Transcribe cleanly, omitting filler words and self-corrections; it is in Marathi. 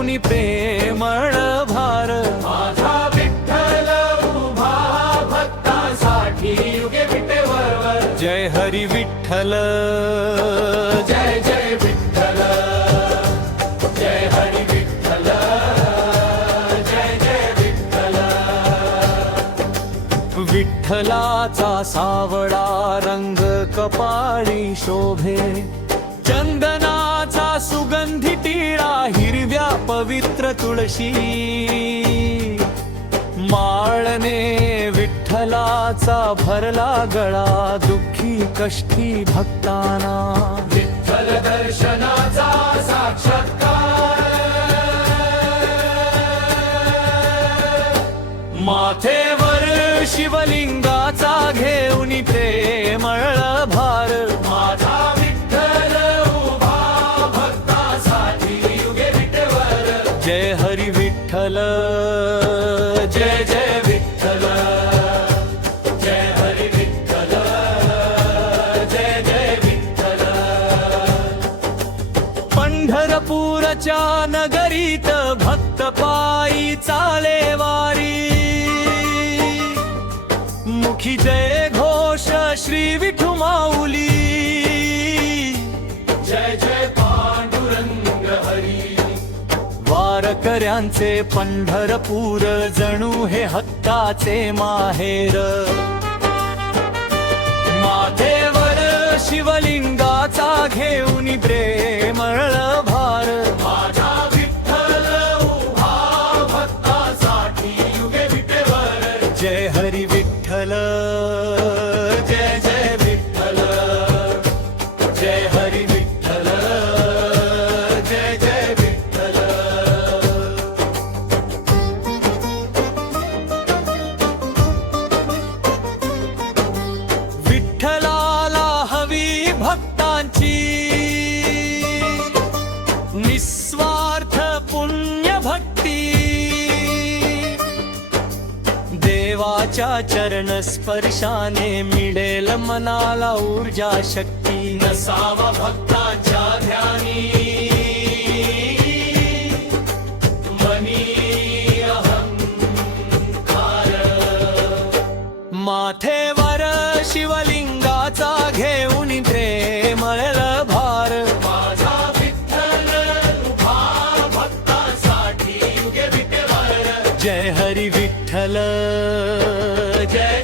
घेऊन प्रेमळ भार माझा विठ्ठल उभा भक्तासाठी युगे विटेवर जय हरी विठ्ठल जय जय विठ्ठल जय हरी विठ्ठल जय जय विठ्ठल विठ्ठलाचा सावळा रंग कपाळी शोभे चंदनाचा सुगंधी टिळा हिरव्या पवित्र तुळशी माळने विठ्ठलाचा भरला गळा दुःखी कष्टी भक्ताना विठ्ठल दर्शनाचा साक्षात्कार माथेवर शिवलिंगाचा घेऊन प्रेमळ भार माझा विठ्ठल उभा भक्तासाठी युगे विटेवर जय हरी विठ्ठल जय जय विठ्ठल जय हरी विठ्ठल जय जय विठ्ठल पंढरपूरच्या नगरीत भक्त पायी चाले वारी मुखी जय घोष श्री विठू माऊली जय जय पांडुरंग हरी वारकऱ्यांचे पंढरपूर जणू हे हक्काचे माहेर माथेवर शिवलिंगाचा घेऊन प्रेमळ भार माझा विठ्ठल उभा भक्तासाठी युगे विटेवर जय हरी विठ्ठल जय जय विठ्ठल जय हरी विठ्ठल जय जय विठ्ठल विठ्ठलाला हवी भक्तांची निस्वार्थ पुण्य भक्ती देवाच्या चरण स्पर्शाने मिळेल मनाला ऊर्जा शक्ती नसावा भक्तांच्या ध्यानी मनी अहंकार माथेवर शिवलिंगाचा घेऊन प्रेमळ भार माझा विठ्ठल उभा भक्तासाठी युगे विटेवर जय हरी विठ्ठल जय